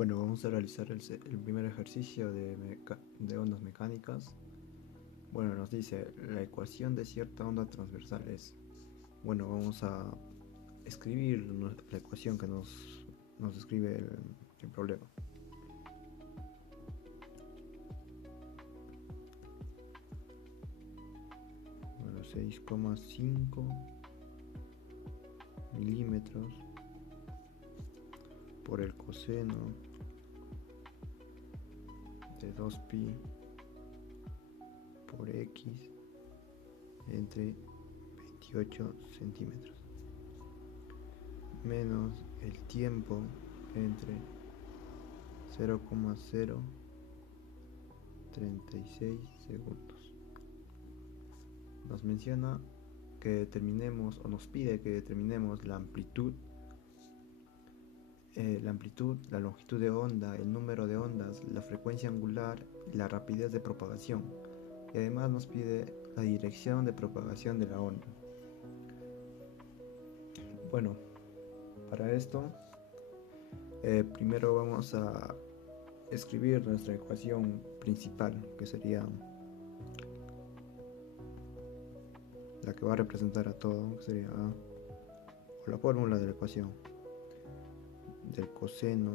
Bueno, vamos a realizar el primer ejercicio de ondas mecánicas. Bueno, nos dice la ecuación de cierta onda transversal es. Bueno, vamos a escribir la ecuación que nos describe el problema. Bueno, 6,5 milímetros por el coseno de 2pi por x entre 28 centímetros menos el tiempo entre 0,036 segundos. Nos menciona que determinemos, o nos pide que determinemos la amplitud, la longitud de onda, el número de ondas, la frecuencia angular y la rapidez de propagación. Y además nos pide la dirección de propagación de la onda. Bueno, para esto primero vamos a escribir nuestra ecuación principal, que sería la que va a representar a todo, que sería o la fórmula de la ecuación del coseno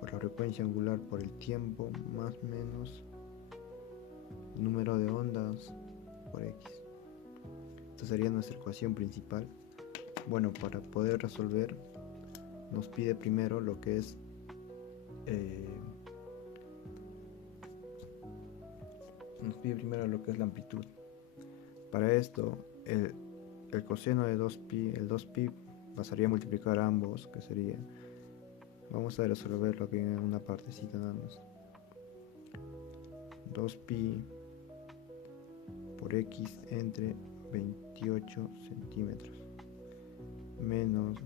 por la frecuencia angular por el tiempo más menos número de ondas por x. Esta sería nuestra ecuación principal. Bueno, para poder resolver nos pide primero lo que es la amplitud. Para esto el coseno de 2pi, el 2pi pasaría a multiplicar a ambos, que sería, vamos a resolverlo aquí en una partecita nada más, 2pi por x entre 28 centímetros menos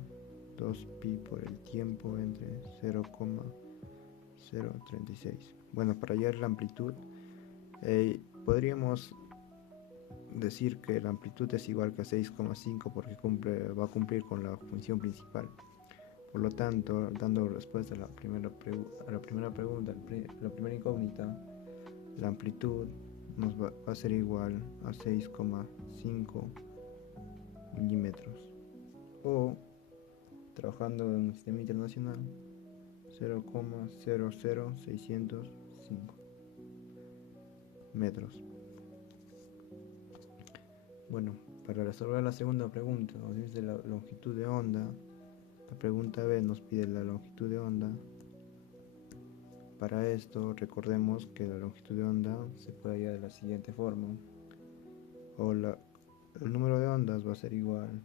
2pi por el tiempo entre 0,036. Bueno, para hallar la amplitud podríamos decir que la amplitud es igual que a 6,5 porque va a cumplir con la función principal. Por lo tanto, dando respuesta a la primera pregunta, la primera incógnita, la amplitud nos va a ser igual a 6,5 milímetros, o trabajando en un sistema internacional, 0,00605 metros. Bueno, para resolver la segunda pregunta, nos dice la longitud de onda. La pregunta B nos pide la longitud de onda. Para esto, recordemos que la longitud de onda se puede hallar de la siguiente forma. El número de ondas va a ser igual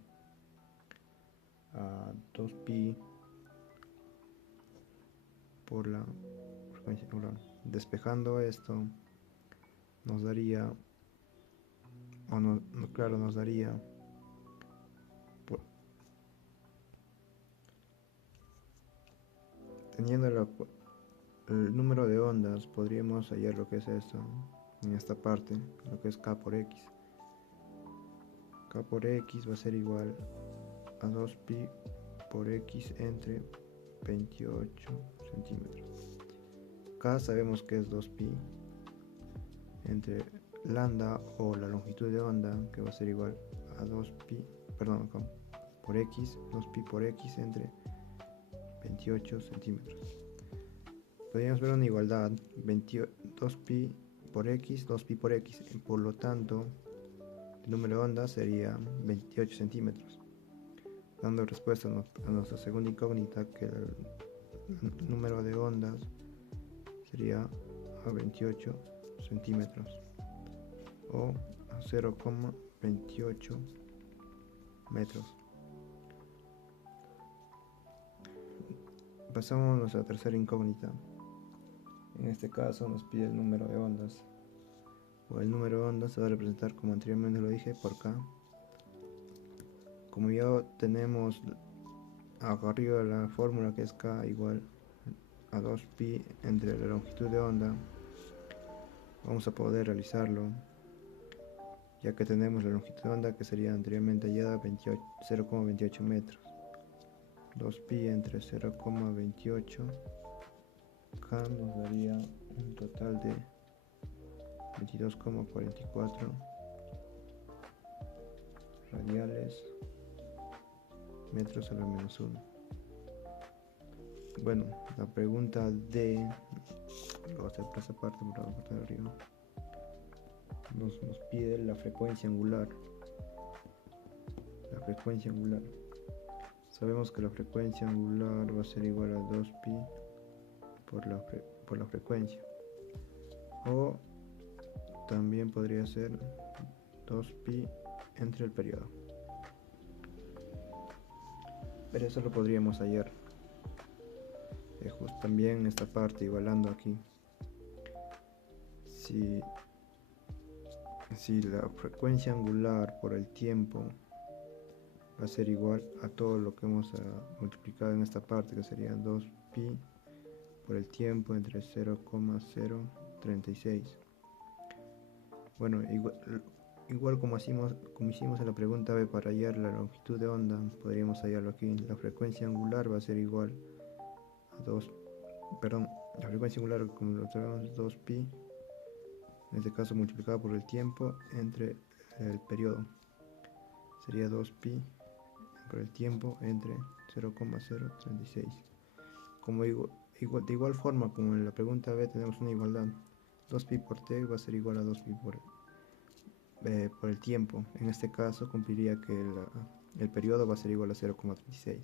a 2pi por la frecuencia angular. Despejando esto, nos daría, nos daría teniendo el número de ondas, podríamos hallar lo que es esto en esta parte, lo que es k por x. K por x va a ser igual a 2pi por x entre 28 centímetros. K sabemos que es 2pi entre lambda, o la longitud de onda, que va a ser igual a 2pi, por x, 2pi por x entre 28 centímetros. Podríamos ver una igualdad, 2pi por x, 2pi por x. Por lo tanto, el número de ondas sería 28 centímetros. Dando respuesta a nuestra segunda incógnita, que el número de ondas sería a 28 centímetros o a 0,28 metros. Pasamos a nuestra tercera incógnita. En este caso nos pide el número de ondas. El número de ondas se va a representar, como anteriormente lo dije, por K. Como ya tenemos acá arriba la fórmula, que es K igual a 2pi entre la longitud de onda, vamos a poder realizarlo, ya que tenemos la longitud de onda que sería anteriormente hallada 0,28 metros. 2pi entre 0,28. K nos daría un total de 22,44 radiales metros a la menos 1. Bueno, la pregunta D, lo voy a hacer por esa parte, por la parte de arriba, nos pide la frecuencia angular. La frecuencia angular. Sabemos que la frecuencia angular va a ser igual a 2pi por la frecuencia. O también podría ser 2pi entre el periodo. Pero eso lo podríamos hallar también en esta parte, igualando aquí. Si la frecuencia angular por el tiempo va a ser igual a todo lo que hemos multiplicado en esta parte, que sería 2pi por el tiempo entre 0,036. Bueno, igual como hicimos en la pregunta B para hallar la longitud de onda, podríamos hallarlo aquí. La frecuencia angular va a ser igual a la frecuencia angular, como lo sabemos, es 2pi, en este caso multiplicado por el tiempo entre el periodo. Sería 2pi por el tiempo entre 0,036. De igual forma como en la pregunta B tenemos una igualdad, 2pi por t va a ser igual a 2pi por el tiempo. En este caso cumpliría que el periodo va a ser igual a 0,36.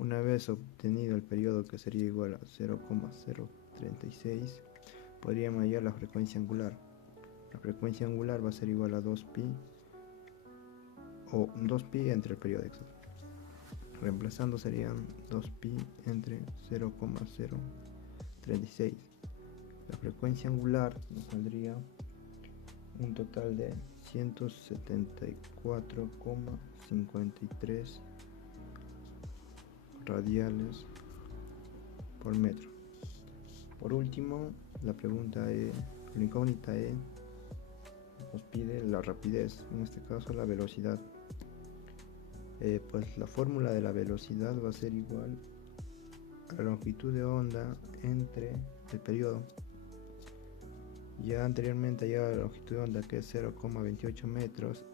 Una vez obtenido el periodo, que sería igual a 0,036, podríamos hallar la frecuencia angular. La frecuencia angular va a ser igual a 2pi o 2pi entre el periodo exacto. Reemplazando serían 2pi entre 0,036. La frecuencia angular nos saldría un total de 174,53 radiales por metro. Por último, la incógnita E nos pide la rapidez, en este caso la velocidad. Pues la fórmula de la velocidad va a ser igual a la longitud de onda entre el periodo. Ya anteriormente hallaba la longitud de onda, que es 0,28 metros,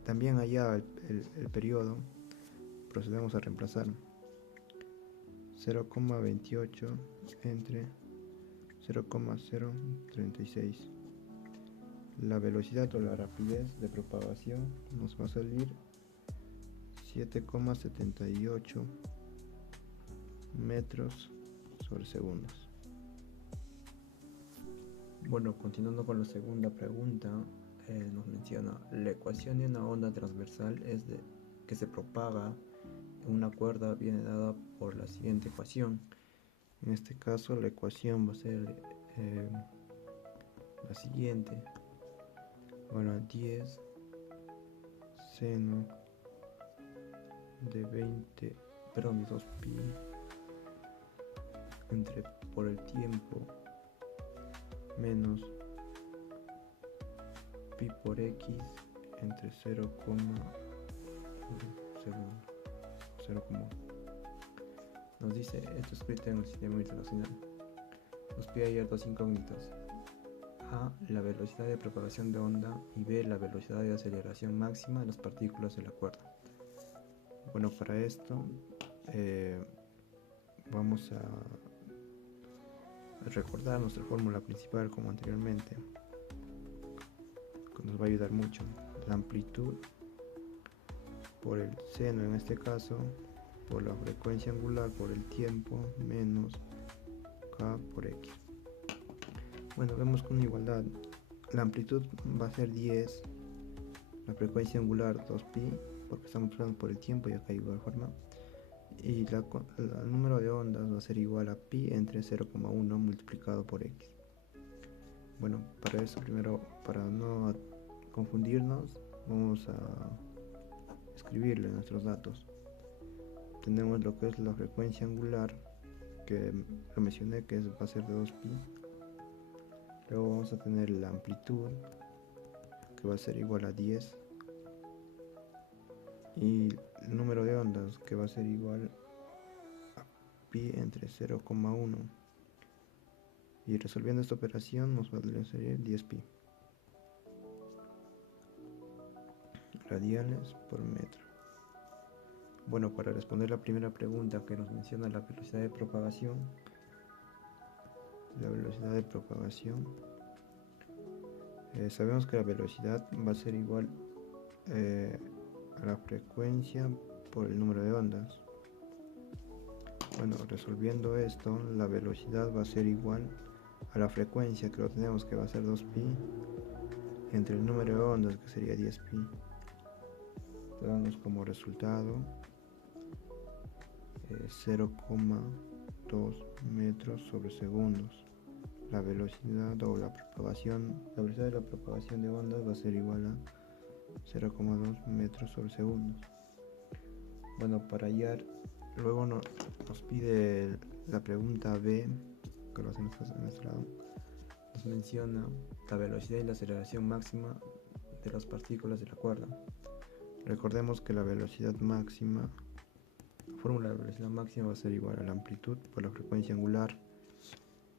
y también hallaba el periodo. Procedemos a reemplazar 0,28 entre 0,036. La velocidad o la rapidez de propagación nos va a salir 7,78 metros sobre segundos. Bueno, continuando con la segunda pregunta, nos menciona: la ecuación de una onda transversal que se propaga en una cuerda viene dada por la siguiente ecuación. En este caso la ecuación va a ser la siguiente. Bueno, 10 seno de 2pi por el tiempo menos pi por x entre 0,1. Nos dice esto escrito en el sistema internacional. Nos pide hallar dos incógnitas: A, la velocidad de propagación de onda, y B, la velocidad de aceleración máxima de las partículas de la cuerda. Bueno, para esto vamos a recordar nuestra fórmula principal como anteriormente, que nos va a ayudar mucho. La amplitud por el seno, en este caso, por la frecuencia angular por el tiempo, menos K por X. Bueno, vemos con una igualdad. La amplitud va a ser 10, frecuencia angular 2pi, porque estamos multiplicando por el tiempo y acá igual forma, y el número de ondas va a ser igual a pi entre 0,1 multiplicado por x. Bueno, para eso primero, para no confundirnos, vamos a escribirle nuestros datos. Tenemos lo que es la frecuencia angular, que lo mencioné, que va a ser de 2pi. Luego vamos a tener la amplitud, que va a ser igual a 10, y el número de ondas, que va a ser igual pi entre 0,1. Y resolviendo esta operación nos va a salir 10 pi radianes por metro. Bueno, para responder la primera pregunta que nos menciona la velocidad de propagación, sabemos que la velocidad va a ser igual a la frecuencia por el número de ondas. Bueno, resolviendo esto, la velocidad va a ser igual a la frecuencia, que lo tenemos, que va a ser 2pi, entre el número de ondas, que sería 10pi. Damos como resultado 0,2 metros sobre segundos. La velocidad o la velocidad de la propagación de ondas va a ser igual a 0,2 metros sobre segundos. Bueno, para hallar, luego nos pide la pregunta B, que lo hacemos en este lado. Nos menciona la velocidad y la aceleración máxima de las partículas de la cuerda. Recordemos que la velocidad máxima, la fórmula de la velocidad máxima va a ser igual a la amplitud por la frecuencia angular,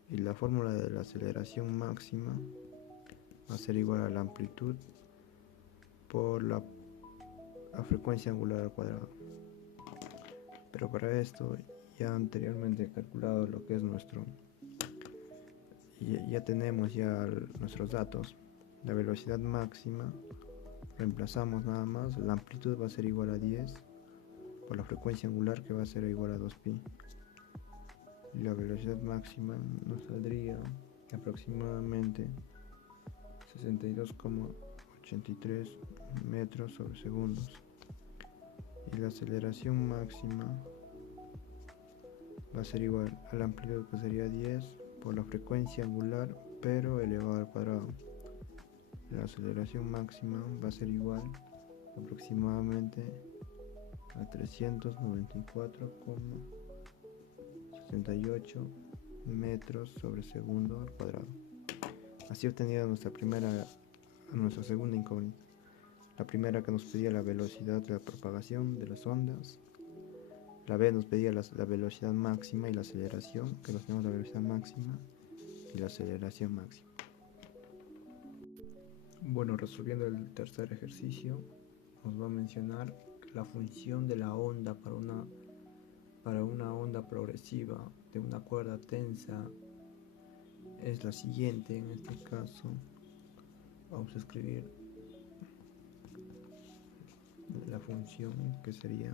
y la fórmula de la aceleración máxima va a ser igual a la amplitud por la frecuencia angular al cuadrado. Pero para esto ya anteriormente he calculado lo que es ya tenemos nuestros datos. La velocidad máxima, reemplazamos nada más, la amplitud va a ser igual a 10 por la frecuencia angular, que va a ser igual a 2pi. Y la velocidad máxima nos saldría aproximadamente 62,83 metros sobre segundos. Y la aceleración máxima va a ser igual a la amplitud, que sería 10 por la frecuencia angular, pero elevado al cuadrado. La aceleración máxima va a ser igual aproximadamente a 394,68 metros sobre segundo al cuadrado. Así obtenida nuestra segunda incógnita. La primera, que nos pedía la velocidad de la propagación de las ondas. La B nos pedía la velocidad máxima y la aceleración, que nos tenemos la velocidad máxima y la aceleración máxima. Bueno, resolviendo el tercer ejercicio, nos va a mencionar la función de la onda para una onda progresiva de una cuerda tensa es la siguiente. En este caso vamos a escribir la función, que sería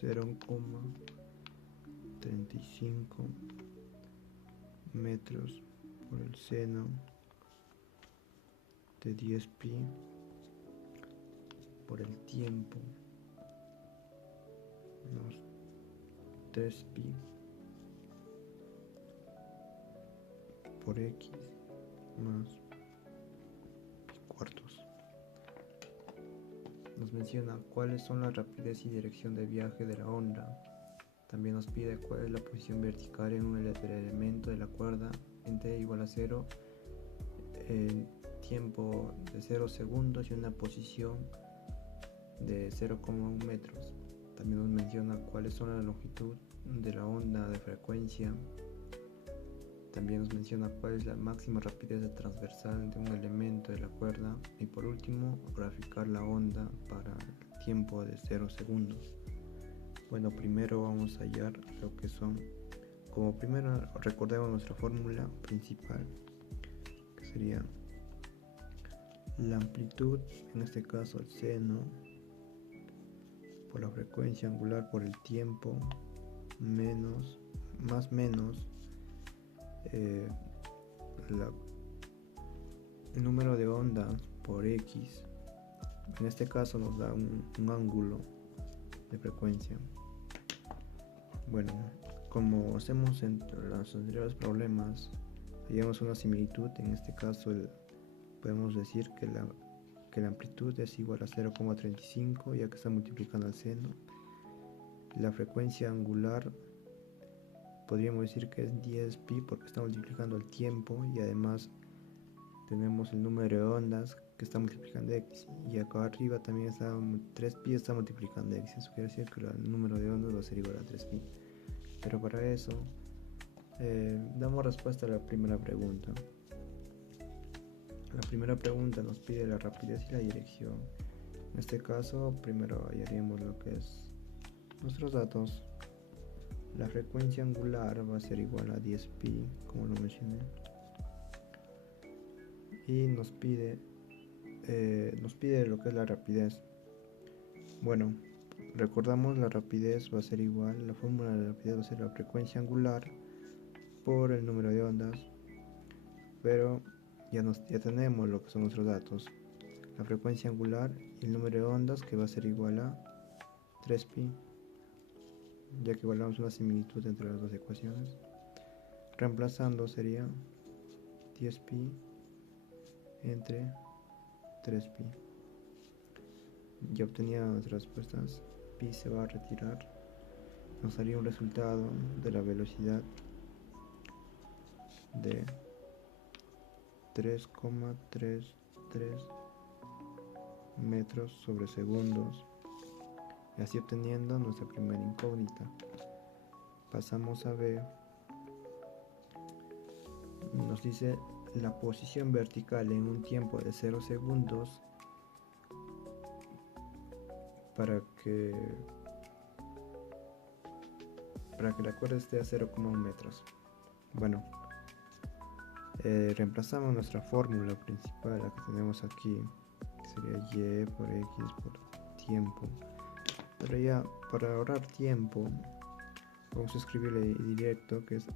0,35 metros por el seno de 10pi por el tiempo menos 3pi por x más pi cuartos. Nos menciona cuáles son la rapidez y dirección de viaje de la onda. También nos pide cuál es la posición vertical en un elemento de la cuerda en t igual a 0, en tiempo de 0 segundos y una posición de 0,1 metros. También nos menciona cuáles son la longitud de la onda de frecuencia. También nos menciona cuál es la máxima rapidez de transversal de un elemento de la cuerda. Y por último, graficar la onda para el tiempo de 0 segundos. Bueno, primero vamos a hallar lo que son. Como primero recordemos nuestra fórmula principal, que sería la amplitud, en este caso el seno, por la frecuencia angular por el tiempo, menos el número de ondas por x. En este caso nos da un ángulo de frecuencia. Bueno, como hacemos en los anteriores problemas, hallamos una similitud. En este caso podemos decir que la amplitud es igual a 0,35, ya que está multiplicando al seno. La frecuencia angular podríamos decir que es 10pi, porque está multiplicando el tiempo, y además tenemos el número de ondas que está multiplicando x, y acá arriba también está 3pi, está multiplicando x. Eso quiere decir que el número de ondas va a ser igual a 3pi. pero para eso damos respuesta a la primera pregunta. La primera pregunta nos pide la rapidez y la dirección. En este caso, primero hallaríamos lo que es nuestros datos. La frecuencia angular va a ser igual a 10pi, como lo mencioné. Y nos pide lo que es la rapidez. Bueno, recordamos, la rapidez va a ser igual, la fórmula de la rapidez va a ser la frecuencia angular por el número de ondas, pero ya tenemos lo que son nuestros datos, la frecuencia angular y el número de ondas, que va a ser igual a 3pi, ya que igualamos una similitud entre las dos ecuaciones. Reemplazando sería 10pi entre 3pi. Ya obtenía nuestras respuestas. Pi se va a retirar, nos daría un resultado de la velocidad de 3,33 metros sobre segundos, y así obteniendo nuestra primera incógnita. Pasamos a B. Nos dice la posición vertical en un tiempo de 0 segundos para que la cuerda esté a 0,1 metros. Bueno, reemplazamos nuestra fórmula principal, la que tenemos aquí, que sería y por x por tiempo. Pero ya, para ahorrar tiempo, vamos a escribirle directo, que es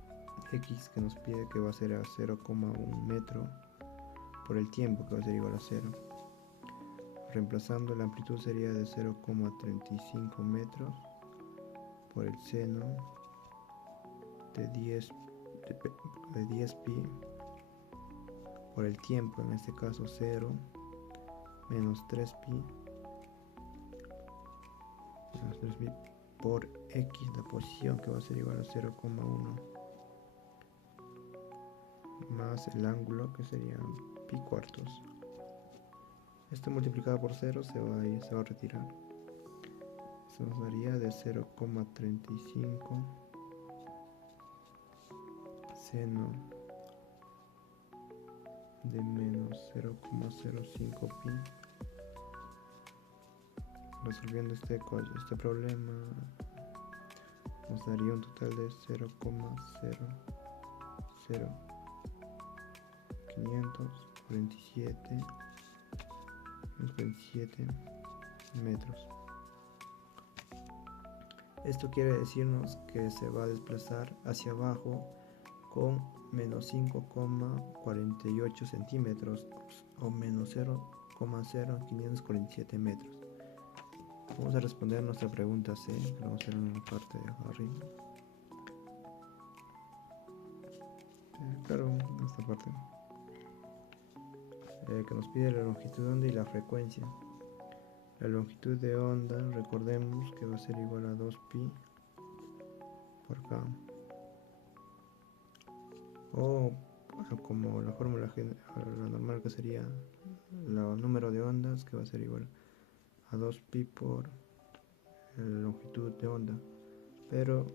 x, que nos pide que va a ser a 0,1 metro por el tiempo, que va a ser igual a 0. Reemplazando, la amplitud sería de 0,35 metros por el seno de 10pi por el tiempo, en este caso 0 menos 3pi por x, la posición, que va a ser igual a 0,1 más el ángulo, que sería pi cuartos. Esto multiplicado por 0 se va a retirar. Esto nos daría de 0,35 seno de menos 0,05 pi. Resolviendo este problema, nos daría un total de 0,00547 metros. Esto quiere decirnos que se va a desplazar hacia abajo con menos 5,48 centímetros o menos 0,0547 metros. Vamos a responder nuestra pregunta C, que vamos a hacer en la parte de arriba. Claro, esta parte. Que nos pide la longitud de onda y la frecuencia. La longitud de onda, recordemos que va a ser igual a 2pi por K. O como la fórmula la normal, que sería el número de ondas, que va a ser igual a 2pi por la longitud de onda. Pero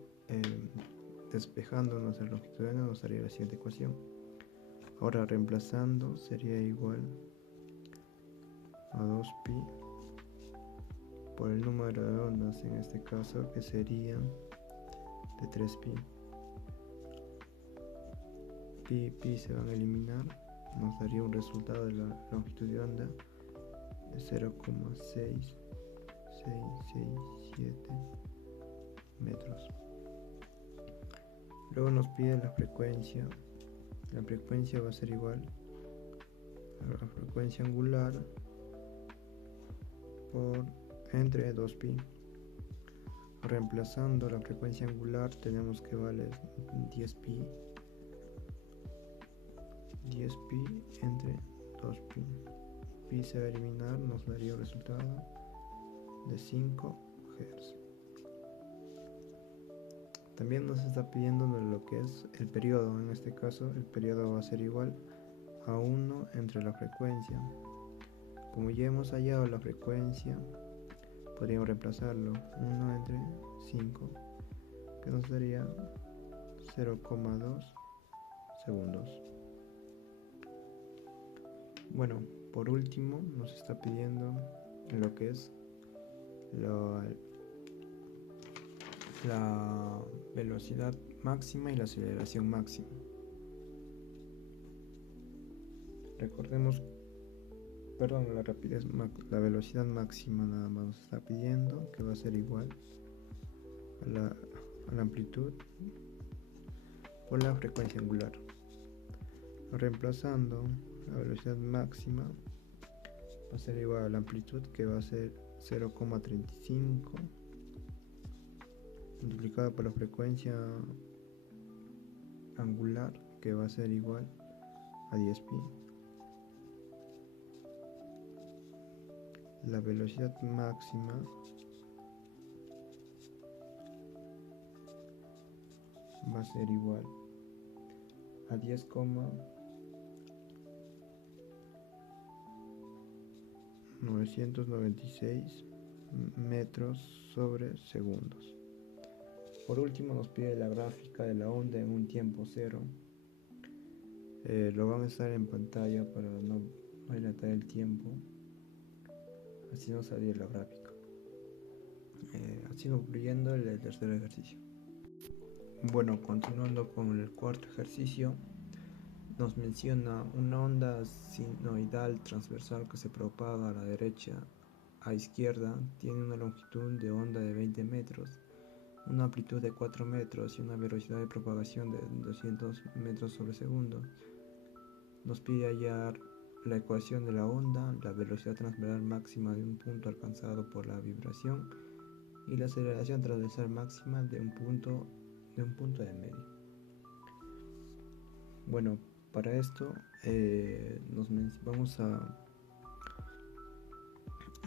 despejando nuestra longitud de onda nos daría la siguiente ecuación. Ahora reemplazando sería igual a 2pi por el número de ondas, en este caso, que sería de 3pi. Pi se van a eliminar, nos daría un resultado de la longitud de onda de 0,6667 metros. Luego nos pide la frecuencia. La frecuencia va a ser igual a la frecuencia angular por entre 2pi. Reemplazando la frecuencia angular, tenemos que vale 10pi entre 2pi. Pi se va a eliminar, nos daría un resultado de 5 Hz. También nos está pidiendo lo que es el periodo. En este caso, el periodo va a ser igual a 1 entre la frecuencia. Como ya hemos hallado la frecuencia, podríamos reemplazarlo. 1 entre 5, que nos daría 0,2 segundos. Bueno, por último nos está pidiendo lo que es la velocidad máxima y la aceleración máxima. Recordemos, la rapidez, la velocidad máxima nada más nos está pidiendo, que va a ser igual a la amplitud por la frecuencia angular. Reemplazando, la velocidad máxima va a ser igual a la amplitud, que va a ser 0,35 multiplicado por la frecuencia angular, que va a ser igual a 10pi. La velocidad máxima va a ser igual a 10,996 metros sobre segundos. Por último nos pide la gráfica de la onda en un tiempo cero. Lo van a estar en pantalla para no dilatar el tiempo. Así nos salió la gráfica. Así concluyendo el tercer ejercicio. Bueno, continuando con el cuarto ejercicio, nos menciona una onda sinoidal transversal que se propaga a la derecha a izquierda, tiene una longitud de onda de 20 metros, una amplitud de 4 metros y una velocidad de propagación de 200 metros sobre segundo. Nos pide hallar la ecuación de la onda, la velocidad transversal máxima de un punto alcanzado por la vibración y la aceleración transversal máxima de un punto de medio. Bueno, para esto vamos a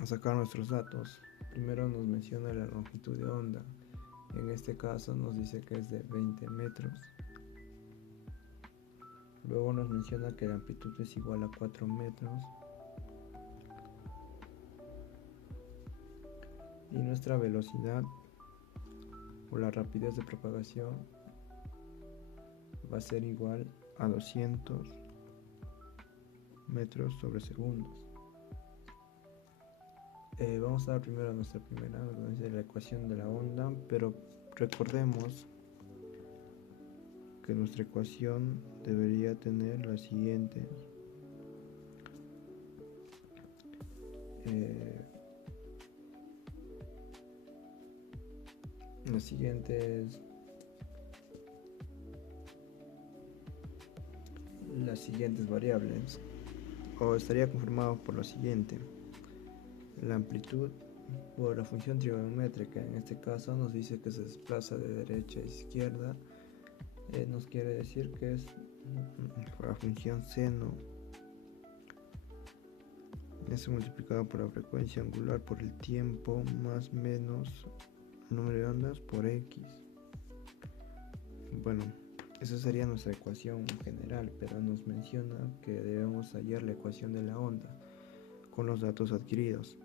sacar nuestros datos. Primero nos menciona la longitud de onda. En este caso nos dice que es de 20 metros. Luego nos menciona que la amplitud es igual a 4 metros. Y nuestra velocidad o la rapidez de propagación va a ser igual a 200 metros sobre segundos. Vamos a dar primero nuestra primera, la ecuación de la onda, pero recordemos que nuestra ecuación debería tener las siguientes variables, o estaría confirmado por lo siguiente: la amplitud por la función trigonométrica. En este caso nos dice que se desplaza de derecha a izquierda, nos quiere decir que es la función seno, es multiplicado por la frecuencia angular por el tiempo más menos el número de ondas por x. Bueno, esa sería nuestra ecuación general, pero nos menciona que debemos hallar la ecuación de la onda con los datos adquiridos.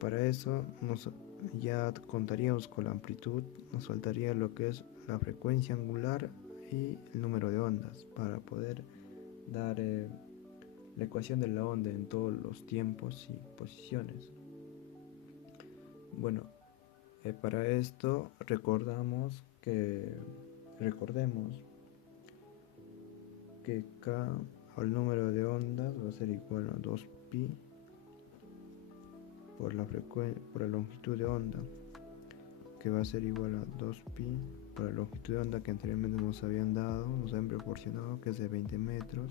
Para eso ya contaríamos con la amplitud, nos faltaría lo que es la frecuencia angular y el número de ondas para poder dar la ecuación de la onda en todos los tiempos y posiciones. Bueno, para esto recordemos que K al número de ondas va a ser igual a 2pi por la longitud de onda, que va a ser igual a 2pi por la longitud de onda que anteriormente nos habían proporcionado, que es de 20 metros.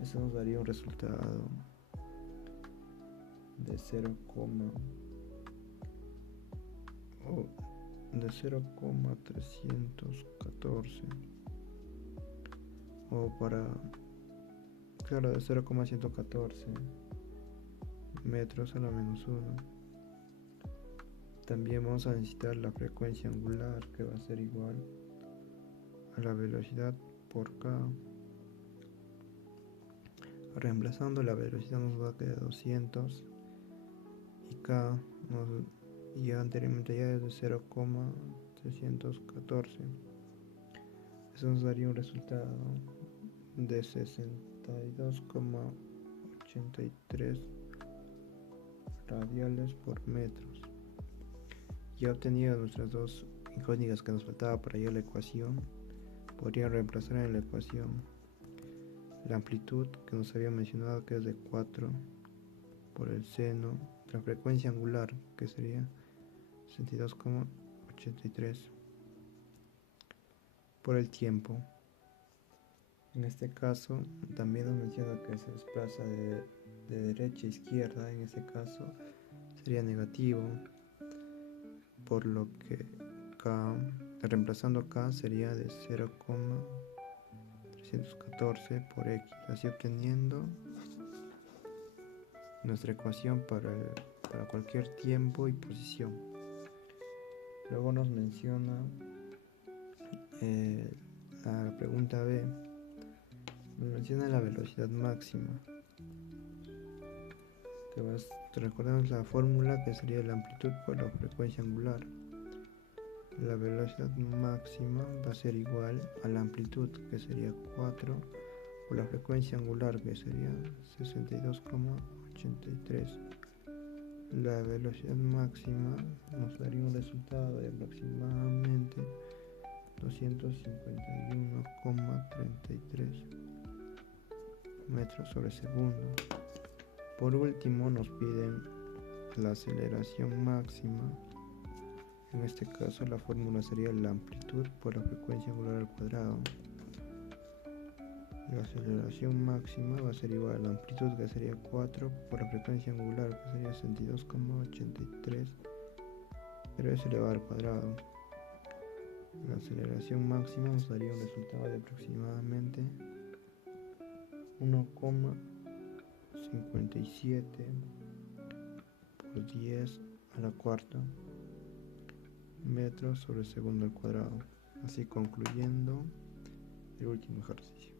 Eso nos daría un resultado de 0,314 de 0,114 metros a la menos 1. También vamos a necesitar la frecuencia angular, que va a ser igual a la velocidad por K. Reemplazando, la velocidad nos va a quedar 200 y K ya anteriormente ya es de 0,314 314. Eso nos daría un resultado de 62,83 radiales por metros. Ya obtenido nuestras dos incógnitas que nos faltaba para hallar la ecuación, podría reemplazar en la ecuación la amplitud que nos había mencionado, que es de 4 por el seno, la frecuencia angular, que sería 62,83 por el tiempo. En este caso también nos menciona que se desplaza de derecha a izquierda. En este caso sería negativo, por lo que K, reemplazando K, sería de 0,314 por X, así obteniendo nuestra ecuación para cualquier tiempo y posición. Luego nos menciona la pregunta B, nos menciona la velocidad máxima, que recordemos la fórmula, que sería la amplitud por la frecuencia angular. La velocidad máxima va a ser igual a la amplitud, que sería 4 por la frecuencia angular, que sería 62,83. La velocidad máxima nos daría un resultado de aproximadamente 251,33 metros sobre segundo. Por último nos piden la aceleración máxima. En este caso la fórmula sería la amplitud por la frecuencia angular al cuadrado. La aceleración máxima va a ser igual a la amplitud, que sería 4 por la frecuencia angular, que sería 62,83, pero es elevado al cuadrado. La aceleración máxima nos daría un resultado de aproximadamente 1,57 por 10 a la cuarta metros sobre segundo al cuadrado. Así concluyendo el último ejercicio.